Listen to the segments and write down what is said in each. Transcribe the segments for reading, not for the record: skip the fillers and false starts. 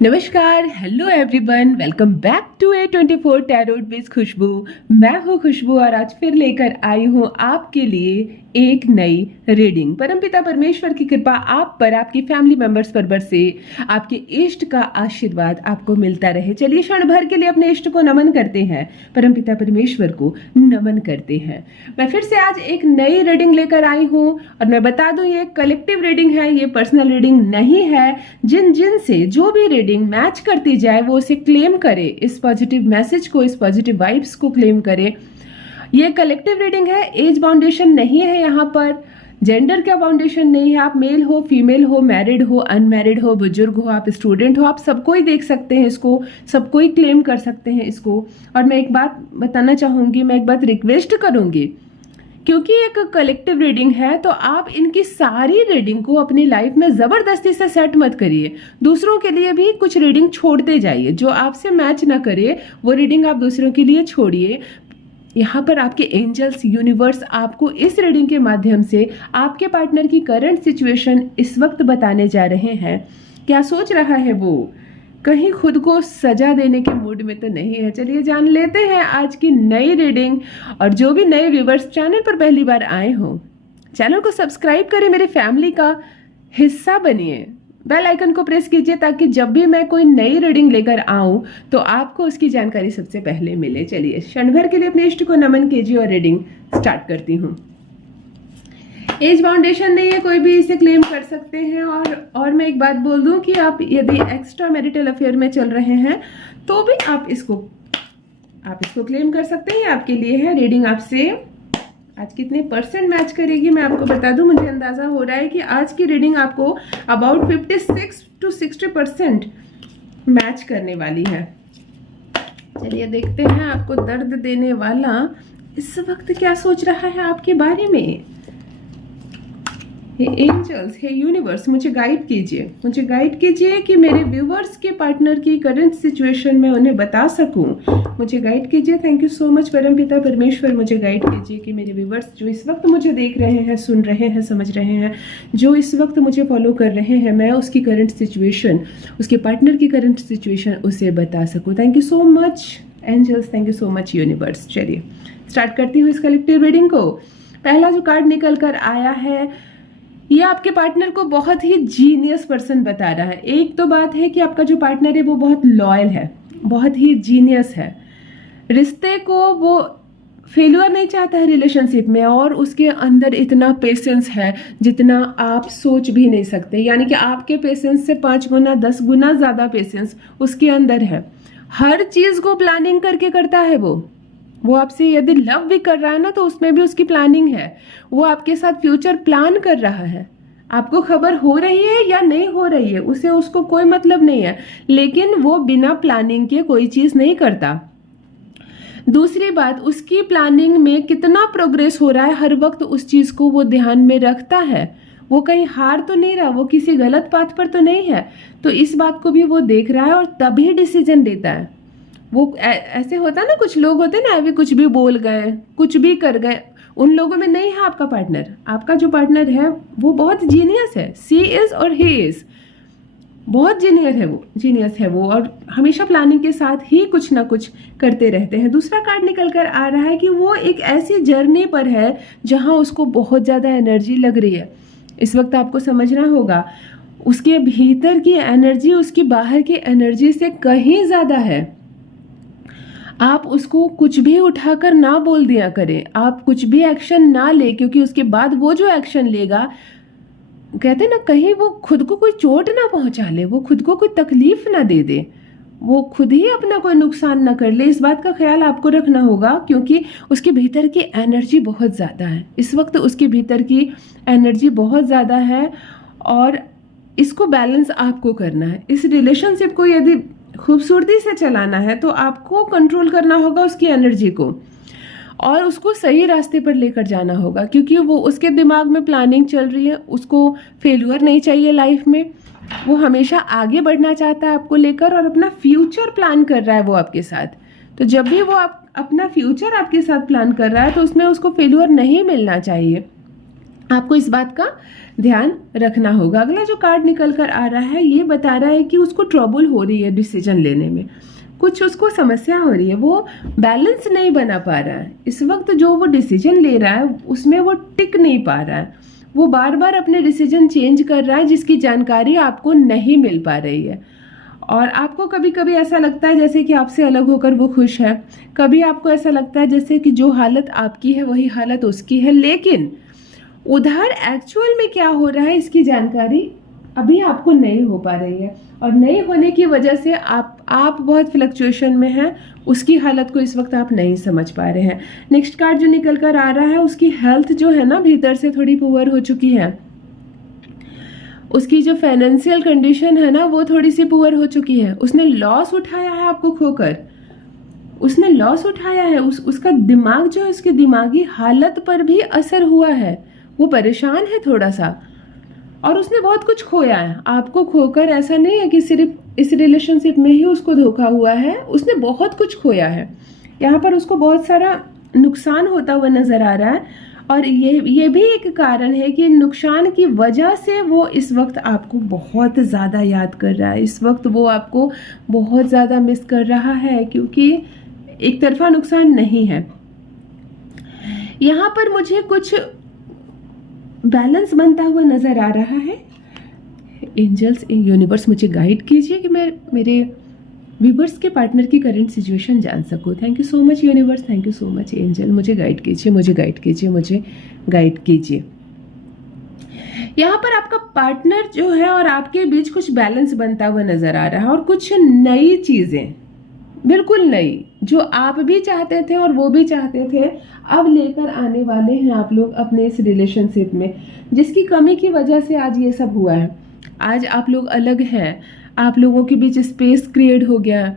नमस्कार, hello everyone, welcome back to A24 tarot with Khushbu. मैं हूँ खुशबू और आज फिर लेकर आई हूँ आपके लिए एक नई रीडिंग। परमपिता परमेश्वर की कृपा आप पर, आपकी फैमिली मेंबर्स पर बरसे, आपके इष्ट का आशीर्वाद आपको मिलता रहे। चलिए क्षण भर के लिए अपने इष्ट को नमन करते हैं, परमपिता परमेश्वर को नमन करते हैं। मैं फिर से आज एक नई रीडिंग लेकर आई हूँ और मैं बता दूं ये कलेक्टिव रीडिंग है, ये पर्सनल रीडिंग नहीं है। जिन जिन से जो भी रीडिंग मैच करती जाए वो उसे क्लेम करे, इस पॉजिटिव मैसेज को, इस पॉजिटिव वाइब्स को क्लेम करे। ये कलेक्टिव रीडिंग है, एज बाउंडेशन नहीं है, यहाँ पर जेंडर का बाउंडेशन नहीं है। आप मेल हो, फीमेल हो, मैरिड हो, अनमैरिड हो, बुजुर्ग हो, आप स्टूडेंट हो, आप सबको ही देख सकते हैं इसको, सबको ही क्लेम कर सकते हैं इसको। और मैं एक बात बताना चाहूंगी, मैं एक बात रिक्वेस्ट करूंगी, क्योंकि एक कलेक्टिव रीडिंग है तो आप इनकी सारी रीडिंग को अपनी लाइफ में जबरदस्ती से सेट मत करिए। दूसरों के लिए भी कुछ रीडिंग छोड़ते जाइए, जो आपसे मैच ना करे वो रीडिंग आप दूसरों के लिए छोड़िए। यहाँ पर आपके एंजल्स, यूनिवर्स आपको इस रीडिंग के माध्यम से आपके पार्टनर की करंट सिचुएशन इस वक्त बताने जा रहे हैं। क्या सोच रहा है वो, कहीं खुद को सजा देने के मूड में तो नहीं है। चलिए जान लेते हैं आज की नई रीडिंग। और जो भी नए व्यूवर्स चैनल पर पहली बार आए हो, चैनल को सब्सक्राइब करें, मेरे फैमिली का हिस्सा बनिए, बेल आइकन को प्रेस कीजिए ताकि जब भी मैं कोई नई रीडिंग लेकर आऊं तो आपको उसकी जानकारी सबसे पहले मिले। चलिए क्षण भर के लिए अपने इष्ट को नमन कीजिए और रीडिंग स्टार्ट करती हूँ। एज बाउंडेशन नहीं है, कोई भी इसे क्लेम कर सकते हैं। और मैं एक बात बोल दूं कि आप यदि एक्स्ट्रा मैरिटल अफेयर में चल रहे हैं तो भी आप इसको क्लेम कर सकते हैं, आपके लिए है। रीडिंग आपसे आज कितने परसेंट मैच करेगी मैं आपको बता दूं। मुझे अंदाजा हो रहा है कि आज की रीडिंग आपको अबाउट 56 to 60% मैच करने वाली है। चलिए देखते हैं आपको दर्द देने वाला इस वक्त क्या सोच रहा है आपके बारे में। हे एंजल्स, हे यूनिवर्स, मुझे गाइड कीजिए कि मेरे व्यूवर्स के पार्टनर की करंट सिचुएशन में उन्हें बता सकूं। मुझे गाइड कीजिए। थैंक यू सो मच परमपिता परमेश्वर। मुझे गाइड कीजिए कि मेरे व्यूवर्स जो इस वक्त मुझे देख रहे हैं, सुन रहे हैं, समझ रहे हैं, जो इस वक्त मुझे फॉलो कर रहे हैं, मैं उसकी करंट सिचुएशन, उसके पार्टनर की करंट सिचुएशन उसे बता सकूँ। Thank you so much angels, thank you so much universe. चलिए स्टार्ट करती हूँ इस कलेक्टिव रीडिंग को। पहला जो कार्ड निकल कर आया है, ये आपके पार्टनर को बहुत ही जीनियस पर्सन बता रहा है। एक तो बात है कि आपका जो पार्टनर है वो बहुत लॉयल है, बहुत ही जीनियस है। रिश्ते को वो फेल्यूर नहीं चाहता है रिलेशनशिप में, और उसके अंदर इतना पेशेंस है जितना आप सोच भी नहीं सकते। यानी कि आपके पेशेंस से 5 गुना 10 गुना ज़्यादा पेशेंस उसके अंदर है। हर चीज़ को प्लानिंग करके करता है वो आपसे यदि लव भी कर रहा है ना तो उसमें भी उसकी प्लानिंग है। वो आपके साथ फ्यूचर प्लान कर रहा है। आपको खबर हो रही है या नहीं हो रही है उसको कोई मतलब नहीं है, लेकिन वो बिना प्लानिंग के कोई चीज़ नहीं करता। दूसरी बात, उसकी प्लानिंग में कितना प्रोग्रेस हो रहा है हर वक्त उस चीज़ को वो ध्यान में रखता है। वो कहीं हार तो नहीं रहा, वो किसी गलत पाथ पर तो नहीं है, तो इस बात को भी वो देख रहा है और तभी डिसीजन लेता है। वो ऐसे होता है ना, कुछ लोग होते हैं ना, अभी कुछ भी बोल गए, कुछ भी कर गए, उन लोगों में नहीं है आपका पार्टनर। आपका जो पार्टनर है वो बहुत जीनियस है। सी इज और ही इज, बहुत जीनियस है वो और हमेशा प्लानिंग के साथ ही कुछ ना कुछ करते रहते हैं। दूसरा कार्ड निकल कर आ रहा है कि वो एक ऐसी जर्नी पर है जहां उसको बहुत ज़्यादा एनर्जी लग रही है। इस वक्त आपको समझना होगा, उसके भीतर की एनर्जी उसकी बाहर की एनर्जी से कहीं ज़्यादा है। आप उसको कुछ भी उठाकर ना बोल दिया करें, आप कुछ भी एक्शन ना ले, क्योंकि उसके बाद वो जो एक्शन लेगा, कहते ना, कहीं वो खुद को कोई चोट ना पहुंचा ले, वो खुद को कोई तकलीफ ना दे दे, वो खुद ही अपना कोई नुकसान ना कर ले। इस बात का ख्याल आपको रखना होगा, क्योंकि उसके भीतर की एनर्जी बहुत ज़्यादा है। इस वक्त उसके भीतर की एनर्जी बहुत ज़्यादा है और इसको बैलेंस आपको करना है। इस रिलेशनशिप को यदि खूबसूरती से चलाना है तो आपको कंट्रोल करना होगा उसकी एनर्जी को और उसको सही रास्ते पर लेकर जाना होगा, क्योंकि वो उसके दिमाग में प्लानिंग चल रही है। उसको फेल्यूर नहीं चाहिए लाइफ में, वो हमेशा आगे बढ़ना चाहता है आपको लेकर और अपना फ्यूचर प्लान कर रहा है वो आपके साथ। तो जब भी वो अपना फ्यूचर आपके साथ प्लान कर रहा है तो उसमें उसको फेल्यूर नहीं मिलना चाहिए। आपको इस बात का ध्यान रखना होगा। अगला जो कार्ड निकल कर आ रहा है ये बता रहा है कि उसको ट्रबल हो रही है डिसीजन लेने में, कुछ उसको समस्या हो रही है, वो बैलेंस नहीं बना पा रहा है इस वक्त। जो वो डिसीजन ले रहा है उसमें वो टिक नहीं पा रहा है, वो बार बार अपने डिसीजन चेंज कर रहा है जिसकी जानकारी आपको नहीं मिल पा रही है। और आपको कभी कभी ऐसा लगता है जैसे कि आपसे अलग होकर वो खुश है, कभी आपको ऐसा लगता है जैसे कि जो हालत आपकी है वही हालत उसकी है, लेकिन उधर एक्चुअल में क्या हो रहा है इसकी जानकारी अभी आपको नहीं हो पा रही है। और नहीं होने की वजह से आप बहुत फ्लक्चुएशन में हैं, उसकी हालत को इस वक्त आप नहीं समझ पा रहे हैं। नेक्स्ट कार्ड जो निकल कर आ रहा है उसकी हेल्थ जो है ना भीतर से थोड़ी पुअर हो चुकी है, उसकी जो फाइनेंशियल कंडीशन है ना वो थोड़ी सी पुअर हो चुकी है। उसने लॉस उठाया है आपको खोकर, उसने लॉस उठाया है, उसका दिमाग जो है उसकी दिमागी हालत पर भी असर हुआ है, वो परेशान है थोड़ा सा और उसने बहुत कुछ खोया है। आपको खोकर ऐसा नहीं है कि सिर्फ इस रिलेशनशिप में ही उसको धोखा हुआ है, उसने बहुत कुछ खोया है। यहाँ पर उसको बहुत सारा नुकसान होता हुआ नजर आ रहा है और ये भी एक कारण है कि नुकसान की वजह से वो इस वक्त आपको बहुत ज़्यादा याद कर रहा है, इस वक्त वो आपको बहुत ज़्यादा मिस कर रहा है, क्योंकि एक तरफा नुकसान नहीं है। यहाँ पर मुझे कुछ बैलेंस बनता हुआ नजर आ रहा है। एंजल्स इन यूनिवर्स मुझे गाइड कीजिए कि मैं मेरे व्यूवर्स के पार्टनर की करंट सिचुएशन जान सकूं। Thank you so much universe, thank you so much angel, मुझे गाइड कीजिए, मुझे गाइड कीजिए, मुझे गाइड कीजिए। यहाँ पर आपका पार्टनर जो है और आपके बीच कुछ बैलेंस बनता हुआ नजर आ रहा है और कुछ नई चीजें, बिल्कुल नई, जो आप भी चाहते थे और वो भी चाहते थे, अब लेकर आने वाले हैं आप लोग अपने इस रिलेशनशिप में, जिसकी कमी की वजह से आज ये सब हुआ है। आज आप लोग अलग हैं, आप लोगों के बीच स्पेस क्रिएट हो गया,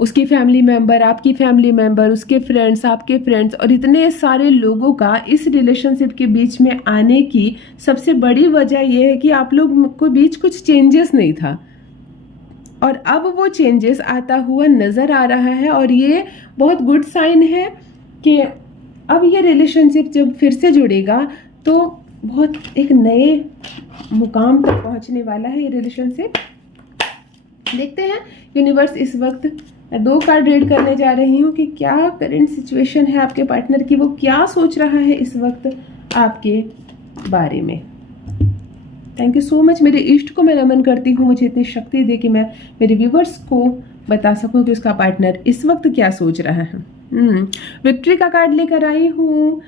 उसकी फैमिली मेंबर, आपकी फैमिली मेंबर, उसके फ्रेंड्स, आपके फ्रेंड्स और इतने सारे लोगों का इस रिलेशनशिप के बीच में आने की सबसे बड़ी वजह यह है कि आप लोग के बीच कुछ चेंजेस नहीं था और अब वो चेंजेस आता हुआ नज़र आ रहा है और ये बहुत गुड साइन है कि अब ये रिलेशनशिप जब फिर से जुड़ेगा तो बहुत एक नए मुकाम तक पहुंचने वाला है ये रिलेशनशिप। देखते हैं यूनिवर्स, इस वक्त मैं 2 कार्ड रीड करने जा रही हूँ कि क्या करंट सिचुएशन है आपके पार्टनर की, वो क्या सोच रहा है इस वक्त आपके बारे में। थैंक यू सो मच, मेरे इष्ट को मैं नमन करती हूँ, मुझे इतनी शक्ति दे कि मैं मेरे व्यूवर्स को बता सकूँ कि उसका पार्टनर इस वक्त क्या सोच रहा है। विक्ट्री का कार्ड लेकर आई हूँ।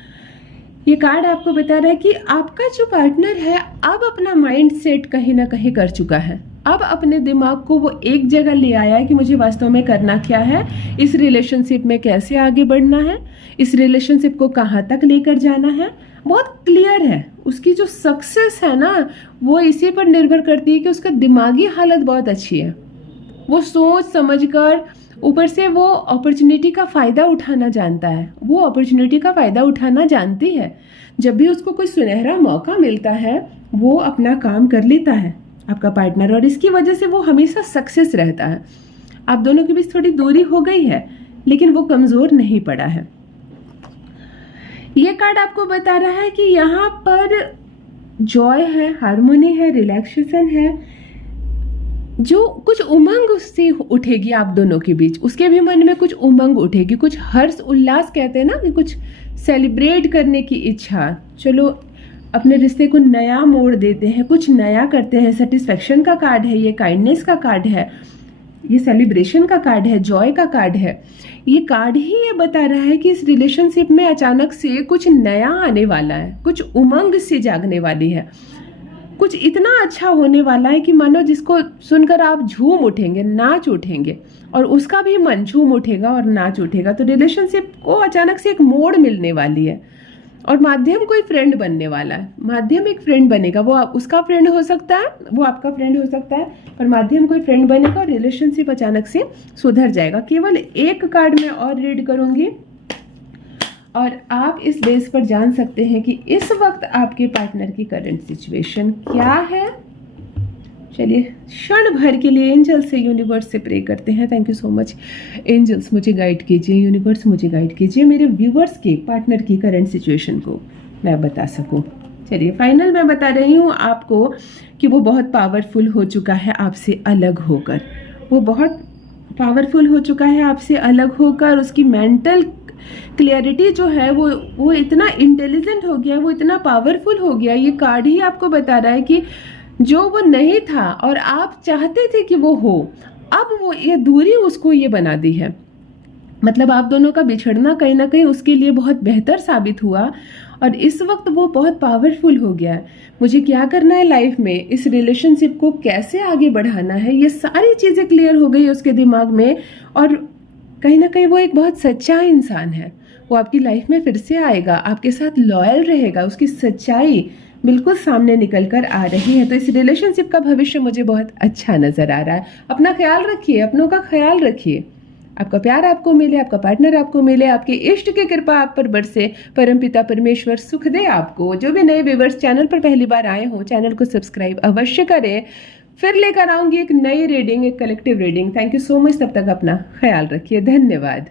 ये कार्ड आपको बता रहा है कि आपका जो पार्टनर है अब अपना माइंड सेट कहीं ना कहीं कर चुका है, अब अपने दिमाग को वो एक जगह ले आया है कि मुझे वास्तव में करना क्या है, इस रिलेशनशिप में कैसे आगे बढ़ना है, इस रिलेशनशिप को कहाँ तक लेकर जाना है। बहुत क्लियर है, उसकी जो सक्सेस है ना वो इसी पर निर्भर करती है कि उसका दिमागी हालत बहुत अच्छी है, वो सोच समझकर, ऊपर से वो अपॉर्चुनिटी का फ़ायदा उठाना जानता है, वो अपॉर्चुनिटी का फ़ायदा उठाना जानती है। जब भी उसको कोई सुनहरा मौका मिलता है वो अपना काम कर लेता है आपका पार्टनर, और इसकी वजह से वो हमेशा सक्सेस रहता है। आप दोनों के बीच थोड़ी दूरी हो गई है लेकिन वो कमज़ोर नहीं पड़ा है। ये कार्ड आपको बता रहा है कि यहाँ पर जॉय है, हार्मोनी है, रिलैक्सेशन है, जो कुछ उमंग उससे उठेगी आप दोनों के बीच, उसके भी मन में कुछ उमंग उठेगी, कुछ हर्ष उल्लास कहते हैं ना कि कुछ सेलिब्रेट करने की इच्छा, चलो अपने रिश्ते को नया मोड़ देते हैं, कुछ नया करते हैं। सेटिस्फेक्शन का कार्ड है ये, काइंडनेस का कार्ड है ये, सेलिब्रेशन का कार्ड है, जॉय का कार्ड है। ये कार्ड ही ये बता रहा है कि इस रिलेशनशिप में अचानक से कुछ नया आने वाला है, कुछ उमंग से जागने वाली है, कुछ इतना अच्छा होने वाला है कि मानो जिसको सुनकर आप झूम उठेंगे, नाच उठेंगे और उसका भी मन झूम उठेगा और नाच उठेगा। तो रिलेशनशिप को अचानक से एक मोड़ मिलने वाली है और माध्यम कोई फ्रेंड बनने वाला है, माध्यम एक फ्रेंड बनेगा, वो उसका फ्रेंड हो सकता है, वो आपका फ्रेंड हो सकता है, पर माध्यम कोई फ्रेंड बनेगा और रिलेशनशिप अचानक से सुधर जाएगा। केवल एक कार्ड मैं और रीड करूंगी और आप इस बेस पर जान सकते हैं कि इस वक्त आपके पार्टनर की करंट सिचुएशन क्या है। चलिए क्षण भर के लिए एंजल्स से, यूनिवर्स से प्रे करते हैं। Thank you so much angels, मुझे गाइड कीजिए, यूनिवर्स मुझे गाइड कीजिए, मेरे व्यूवर्स के पार्टनर की करंट सिचुएशन को मैं बता सकूं। चलिए फाइनल मैं बता रही हूँ आपको कि वो बहुत पावरफुल हो चुका है आपसे अलग होकर। वो बहुत पावरफुल हो चुका है आपसे अलग होकर। उसकी मेंटल क्लियरिटी जो है वो इतना इंटेलिजेंट हो गया, वो इतना पावरफुल हो गया। ये कार्ड ही आपको बता रहा है कि जो वो नहीं था और आप चाहते थे कि वो हो, अब वो ये दूरी उसको ये बना दी है। मतलब आप दोनों का बिछड़ना कहीं ना कहीं उसके लिए बहुत बेहतर साबित हुआ और इस वक्त वो बहुत पावरफुल हो गया है। मुझे क्या करना है लाइफ में, इस रिलेशनशिप को कैसे आगे बढ़ाना है, ये सारी चीज़ें क्लियर हो गई उसके दिमाग में। और कहीं ना कहीं वो एक बहुत सच्चा इंसान है। वो आपकी लाइफ में फिर से आएगा, आपके साथ लॉयल रहेगा। उसकी सच्चाई बिल्कुल सामने निकल कर आ रही है। तो इस रिलेशनशिप का भविष्य मुझे बहुत अच्छा नज़र आ रहा है। अपना ख्याल रखिए, अपनों का ख्याल रखिए। आपका प्यार आपको मिले, आपका पार्टनर आपको मिले, आपके इष्ट की कृपा आप पर बरसे, परमपिता परमेश्वर सुख दे आपको। जो भी नए व्यूवर्स चैनल पर पहली बार आए हो, चैनल को सब्सक्राइब अवश्य करें। फिर लेकर आऊंगी एक नई रीडिंग, एक collective reading. Thank you so much. तब तक अपना ख्याल रखिए। धन्यवाद।